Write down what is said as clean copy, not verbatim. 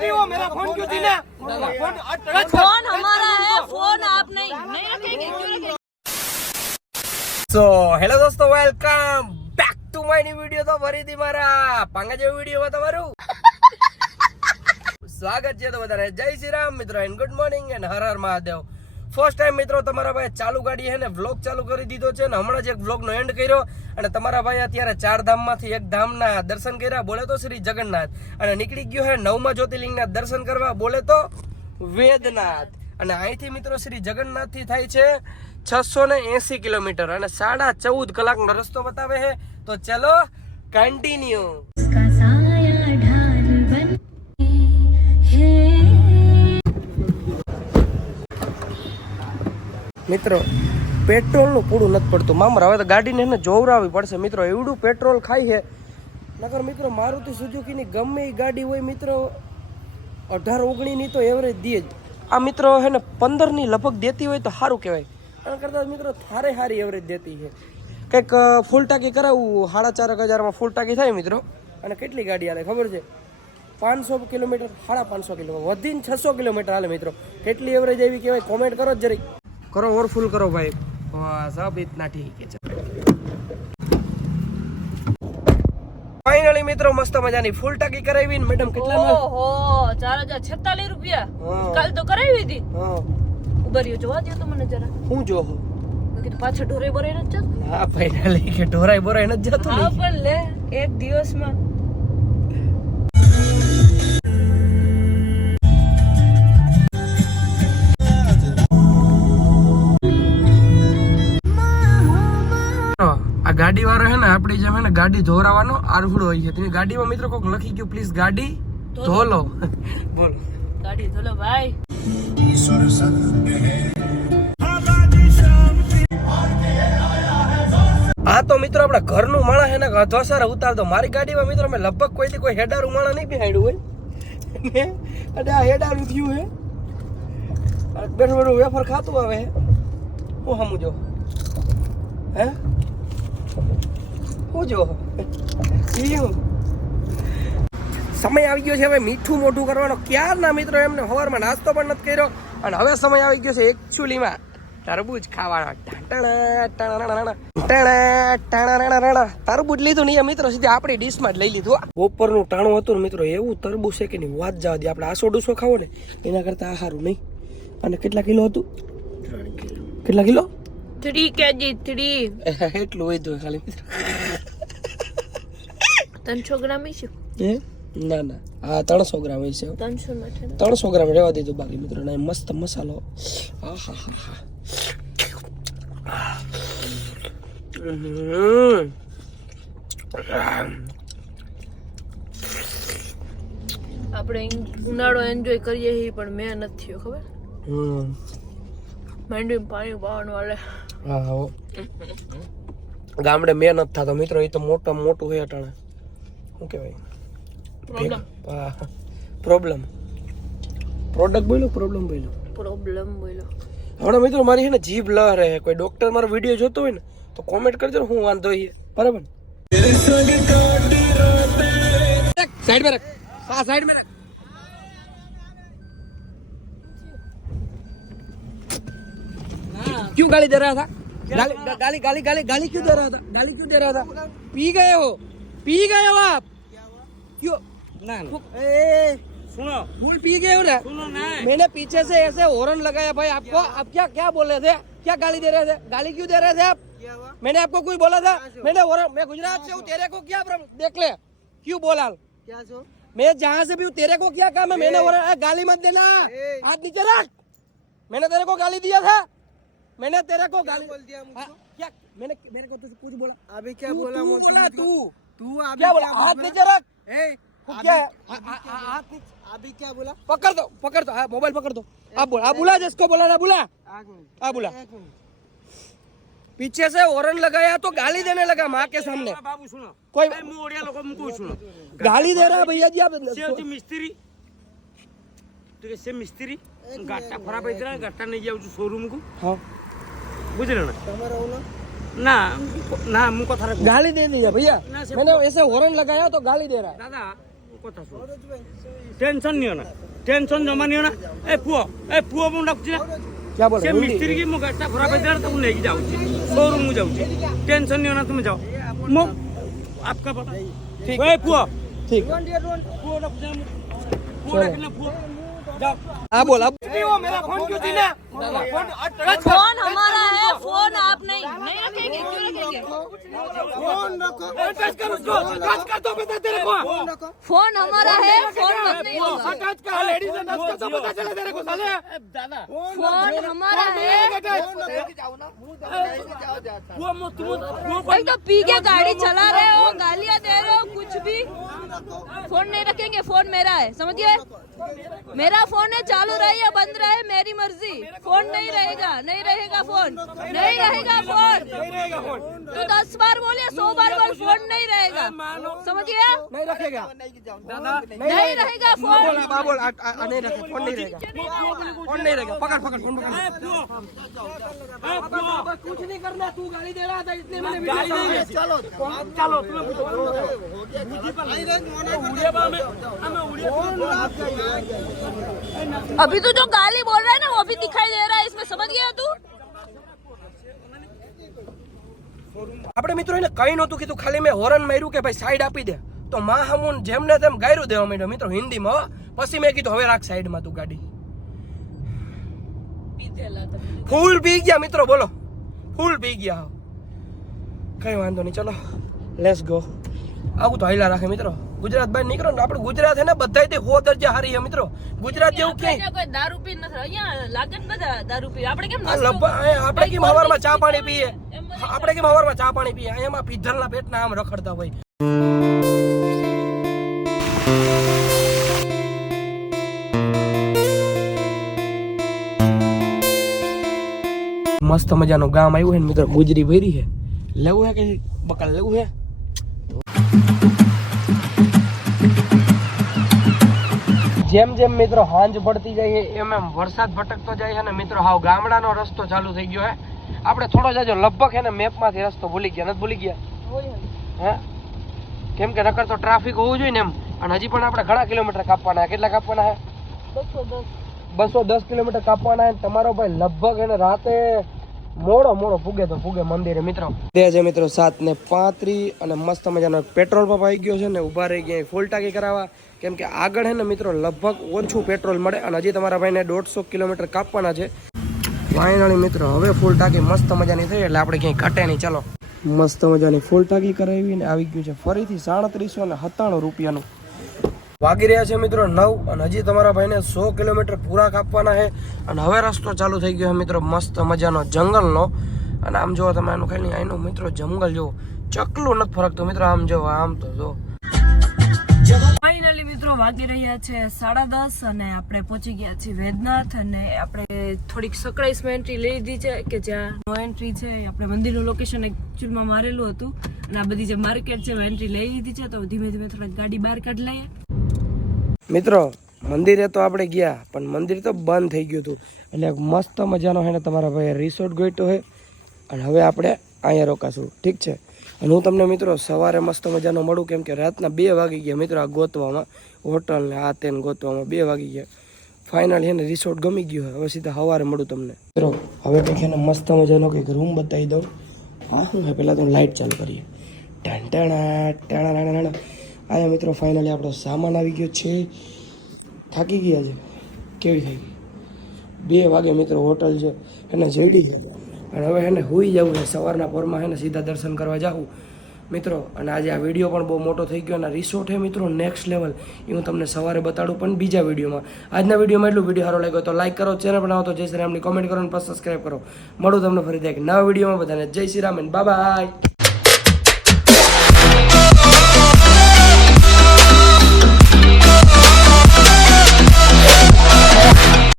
नहीं हो मेरा फोन क्यों छीना? फोन हमारा है, फोन आप नहीं रखेंगे। So hello दोस्तों, welcome back to my new video. तो ફરીથી મારા પાંગા જેવો વિડિયોમાં તમારું સ્વાગત છે। તો બધાને જય શ્રી રામ મિત્રો, and good morning and Har Har Mahadev. First time મિત્રો તમારા ભાઈ ચાલુ ગાડી હે ને વ્લોગ ચાલુ કરી દીધો છે ને હમણાં જ એક વ્લોગનો એન્ડ કર્યો અને તમારા ભાઈ અત્યારે 4 ધામમાંથી એક ધામના દર્શન કર્યા, બોલે તો શ્રી જગન્નાથ, અને નીકળી ગયો હે 9મા જ્યોતિર્લિંગના દર્શન કરવા, બોલે તો વેદનાથ। અને અહીંથી મિત્રો શ્રી જગન્નાથથી થાય છે 680 કિલોમીટર અને 14.5 કલાકનો રસ્તો બતાવે છે। તો ચલો કન્ટિન્યુ। મિત્રો પેટ્રોલનું પૂરું નથી પડતું મામરા, હવે તો ગાડીને એને જોવરાવી પડશે મિત્રો, એવડું પેટ્રોલ ખાય છે નકર મિત્રો મારુતિ સુઝુકીની ગમે એ ગાડી હોય મિત્રો 18-19ની તો એવરેજ દે જ। આ મિત્રો હે ને 15ની લગભગ દેતી હોય તો સારું કહેવાય, એના કરતાં મિત્રો થારે સારી એવરેજ દેતી છે। કંઈક ફૂલ ટાંકી કરાવવું 4,500 ફૂલ ટાંકી થાય મિત્રો, અને કેટલી ગાડી હાલે ખબર છે? 500 કિલોમીટર, 550 કિલોમીટર, વધીને 600 કિલોમીટર હાલે મિત્રો। કેટલી એવરેજ એવી કહેવાય? કોમેન્ટ કરો જ જરી, કરો ઓર ફૂલ કરો ભાઈ, સબ ઇતના ઠીક છે। ફાઇનલી મિત્રો મસ્ત મજાની ફૂલ ટાંકી કરાવી મેડમ। કેટલામાં? ઓહો 4,046 રૂપિયા કાલ તો કરાવી હતી। ઉબરિયો જોવા દો તો મને જરા। હું જો કે પાછો ઢોરાઈ બોરાઈ ન જતો? હા ફાઇનલી કે ઢોરાઈ બોરાઈ ન જતો ને? હા પણ લે એક દિવસમાં આ ગાડી વાળો હે ને આપડી જેમ હે ને ગાડી ધોરાવાનો આરહુડો હોય છે, તેની ગાડીમાં મિત્રો કોક લખી ગયું પ્લીઝ ગાડી ધોલો। બોલો ગાડી ધોલો ભાઈ। હા તો મિત્રો આપડા ઘરનું માણા હે ને ધોસારા ઉતારતો, મારી ગાડીમાં મિત્રો મેં લગભગ કોઈથી કોઈ હેડારું માણા નહીં બેહાડ્યું હોય અને આ હેડારું થયું હે, બેઠું બેઠું વેફર ખાતું આવે હે। હું સમજો હે હું જો સમય આવી ગયો છે હવે મીઠું મોઢું કરવાનો। ક્યારના મિત્રો એમને સવારમાં નાસ્તો પણ નથી કર્યો અને હવે સમય આવી ગયો છે એકચ્યુઅલીમાં તરબૂચ ખાવાનો। તરબૂચ લીધું નહીં મિત્રો, સીધી આપણી ડીશમાં જ લઈ લીધું। બપોરનું ટાણું હતું ને મિત્રો, એવું તરબૂચ છે કે નહીં વાત જવા દે। આપણે આસો ડૂસો ખાવો ને એના કરતા આ સારું નહીં। અને કેટલા કિલો હતું? 3 કિલો। કેટલા કિલો? 3 kg 3 એટલું હોય તો ખાલી 300 ગ્રામ છે હે? ના ના હા 300 ગ્રામ છે। 300 ગ્રામ રહેવા દીધું બાકી મિત્રો ને મસ્ત મસાલો। આપણે ઉનાળો એન્જોય કરીએ છીએ પણ મેં નથી થયો ખબર। માંડી પાણી પાવાનું વાલે। હા ગામડે મેં નથી થતો મિત્રો, એ તો મોટું હોય અટાણે શું કહેવાય પ્રોબ્લેમ પ્રોડક્ટ બોલો પ્રોબ્લેમ બોલો હમણાં મિત્રો મારી છે ને જીભ લહરે, કોઈ ડોક્ટર મારો વિડીયો જોતો હોય ને તો કોમેન્ટ કરજો ને હું વાંધો છે બરાબર? સાઈડ में रख, साइड में रख। क्यों गाली दे रहा था? गाली क्यों दे रहा था? गाली क्यों दे रहा था? पी गए हो आप? क्यों ना सुनो, फुल पी गए हो ना? सुनो ना, मैंने पीछे से ऐसे हॉर्न लगाया भाई आपको। आप क्या बोल रहे थे? क्या गाली दे रहे थे? गाली क्यों दे रहे थे आप? मैंने आपको कोई बोला था? मैंने मैं गुजरात से हूँ, तेरे को क्या देख ले क्यों बोला? क्या सो? मैं जहाँ से भी हूँ तेरे को क्या काम है? मैंने गाली मत देना, हाथ नीचे रख। मैंने तेरे को गाली दिया था? मैंने तेरे को गाली बोल दिया मुझको? क्या मेरे को तो कुछ बोला? अभी क्या बोला? तू क्या बोला? हाथ नीचे रख। क्या है? अभी क्या बोला? पकड़ दो हाँ मोबाइल पकड़ दो। आप बुला जिसको बोला ना बुला। आप बुला। पीछे से हॉर्न लगाया तो गाली देने लगा माँ के सामने। बाबू सुनो, कोई मोड़िया लोगों मुझको सुनो, गाली दे रहा भैया जी। आप मिस्त्री से मिस्त्री गाटा खराब है, गाटा नहीं जाऊ शोरूम को। हाँ बुझले ना ना ना मुझको गाली दे दिया भैया, मैंने ऐसे हॉर्न लगाया तो गाली दे रहा है। दादा কথা শুন টেনশন নিও না টেনশন জমা নিও না এ পুଅ ମୁଁ ଡାକୁଛି ନା क्या बोल ସେ रहे हो ମିସ୍ତ୍ରୀ କି ମୋ ଗାଡ଼ିଟା ଖରାପ ହେଇଥିଲା ତାକୁ ନେଇକି ଯାଉଛି ଶୋରୁମ୍ ମୁଁ ଯାଉଛି ଟେନସନ ନିଅ ନା ତୁମେ ଯାଅ ମୁଁ आपका पता ठीक ए पुआ ठीक पुआ डाकुଛି ନା पुआ ଡାକିନା पुआ जाओ आप बोल आप मेरा फोन क्यों छीना फोन हमारा है फोन आप नहीं रखेंगे क्यों रखेंगे टच कर उसको टच कर दो बता तेरे को फोन हमारा है फोन मत नहीं होगा टच कर लेडीज से टच कर दो पता चले तेरे को साले दादा फोन हमारा है पुआ मत तुम एक तो पी के गाड़ी चला रहे हो गालियां दे रहे हो कुछ भी फोन नहीं रखेंगे फोन मेरा है समझिए मेरा फोन है चालू रहे या बंद रहे मेरी मर्जी फोन नहीं रहेगा फोन नहीं रहेगा फोन तो 10 बार बोलिए 100 बार बोल फोन नहीं रहेगा समझिए नहीं रखेगा दादा नहीं रहेगा फोन आप बोल नहीं रखे फोन नहीं रहेगा फोन नहीं रहेगा पकड़ फोन पकड़ कुछ नहीं करना तू गाली दे रहा था इतने मैंने गाली नहीं चलो चलो अभी तो जो गाली बोल रहा है ना वो भी दिखाई दे रहा है इसमें समझ गया तू આપણે મિત્રો એને કઈ નહોતું કીધું ખાલી મેં હોરન માર્યું કે ભાઈ સાઈડ આપી દે તો માં હમુન જેમને તેમ ગાયરું દેવા માંડ્યો મિત્રો હિન્દીમાં પછી મેં કીધું હવે રાખ સાઈડમાં તું ગાડી ફૂલ પી ગયા મિત્રો બોલો ફૂલ પી ગયા કઈ વાંધો નહીં ચલો લેટ્સ ગો આવું તો હાઈલા રાખે મિત્રો ગુજરાત બહાર નીકળો ને આપણે ગુજરાત હે ને બધાયથી 100 દરજા હારી છે મિત્રો ગુજરાત જેવું ક્યાંય કોઈ દારૂ પી નથી અહીંયા લાગત બધા દારૂ પી આપણે કેમ આપણે કેમ હવારમાં ચા પાણી પીએ આપણે કેમ હવારમાં ચા પાણી પીએ એમાં પીધલના પેટના આમ રખડતા હોય મસ્ત મજાનું ગામ આવ્યું છે ને મિત્રો ગુજરી ભરી છે લેવું હે કે બકલ લેવું હે જેમ જેમ મિત્રો હાંજ પડતી જાય એમ એમ વરસાદ ભટકતો જાય છે ને મિત્રો હાવ ગામડાનો રસ્તો ચાલુ થઈ ગયો હે આપણે થોડો જાજો લગભગ હે ને મેપમાંથી રસ્તો ભૂલી ગયા નથી ભૂલી ગયા હે કેમ કે નકર તો ટ્રાફિક હોવું જોઈએ ને એમ અને હજી પણ આપણે ઘણા કિલોમીટર કાપવાના કેટલા કાપવાના હે 210 કિલોમીટર કાપવાના હે તમારો ભાઈ લગભગ એને રાતે મોડો પૂગે તો પૂગે મંદિરે મિત્રો તે છે મિત્રો 7:35 અને મસ્ત મજાનો પેટ્રોલ પંપ આવી ગયો છે ને ઊભા રહી ગયા ફૂલ ટાંકી કરાવવા કેમ કે આગળ હે ને મિત્રો લગભગ ઓછું પેટ્રોલ મળે અને હજી તમારા ભાઈને 150 કિલોમીટર કાપવાના છે ફાઇનલી મિત્રો હવે ફૂલ ટાંકી મસ્ત મજાની થઈ એટલે આપણે ક્યાંય ઘટે નહીં ચાલો મસ્ત મજાની ફૂલ ટાંકી કરાવીને આવી ગયું છે ફરીથી 3797 રૂપિયાનું વાગી રહ્યા છે મિત્રો 9 અને હજી તમારા ભાઈને 100 કિલોમીટર પૂરા કાપવાના છે અને હવે રસ્તો ચાલુ થઈ ગયો છે મિત્રો મસ્ત મજાનો જંગલનો અને આમ જો તમે આનું ખાલી અહીંનું મિત્રો જંગલ જો ચકલું નથી ફરકતું મિત્રો આમ જો આમ તો જો ફાઇનલી મિત્રો વાગી રહ્યા છે 10:30 અને આપણે પહોંચી ગયા છીએ વેદનાથ અને આપણે થોડીક સકળાઈસમાં એન્ટ્રી લઈ લીધી છે કે જ્યાં નો એન્ટ્રી છે આપણે મંદિરનું લોકેશન એકચ્યુઅલમાં મારેલું હતું અને આ બધી જે માર્કેટ છે એન્ટ્રી લઈ લીધી છે તો ધીમે ધીમે થોડીક ગાડી બહાર કાઢી લઈએ મિત્રો મંદિરે તો આપણે ગયા પણ મંદિર તો બંધ થઈ ગયું હતું એટલે મસ્ત મજાનો હે ને તમારા ભાઈ રિસોર્ટ ગોઈતો હોય અને હવે આપણે અહીંયા રોકાશું ઠીક છે અને હું તમને મિત્રો સવારે મસ્ત મજાનો મળું કેમ કે રાતના 2 વાગી ગયા મિત્રો આ ગોતવામાં હોટલ ને આ તેને ગોતવામાં 2 વાગી ગયા ફાઇનલી એને રિસોર્ટ ગમી ગયું હવે સીધા સવારે મળું તમને મિત્રો હવે કંઈક એને મસ્ત મજાનો કંઈક રૂમ બતાવી દઉં હા શું હે પહેલાં તો લાઇટ ચાલુ કરીએ ટાણા આયા મિત્રો ફાઇનલી આપણો સામાન આવી ગયો છે થાકી ગયા છે કેવી થઈ ગઈ 2 વાગે મિત્રો હોટલ છે એને જડી ગયા અને હવે એને હોઈ જવું છે સવારના પોરમાં એને સીધા દર્શન કરવા જાઉં મિત્રો અને આજે આ વિડીયો પણ બહુ મોટો થઈ ગયો અને રિસોર્ટ છે મિત્રો નેક્સ્ટ લેવલ એ હું તમને સવારે બતાડું પણ બીજા વિડીયોમાં આજના વિડીયોમાં એટલું વિડીયો સારો લાગ્યો તો લાઈક કરો ચેનલ બનાવો તો જય શ્રી રામની કોમેન્ટ કરો અને સબસ્ક્રાઈબ કરો મળું તમને ફરીથી એક નવા વિડીયોમાં બધાને જય Shri Ram and bye bye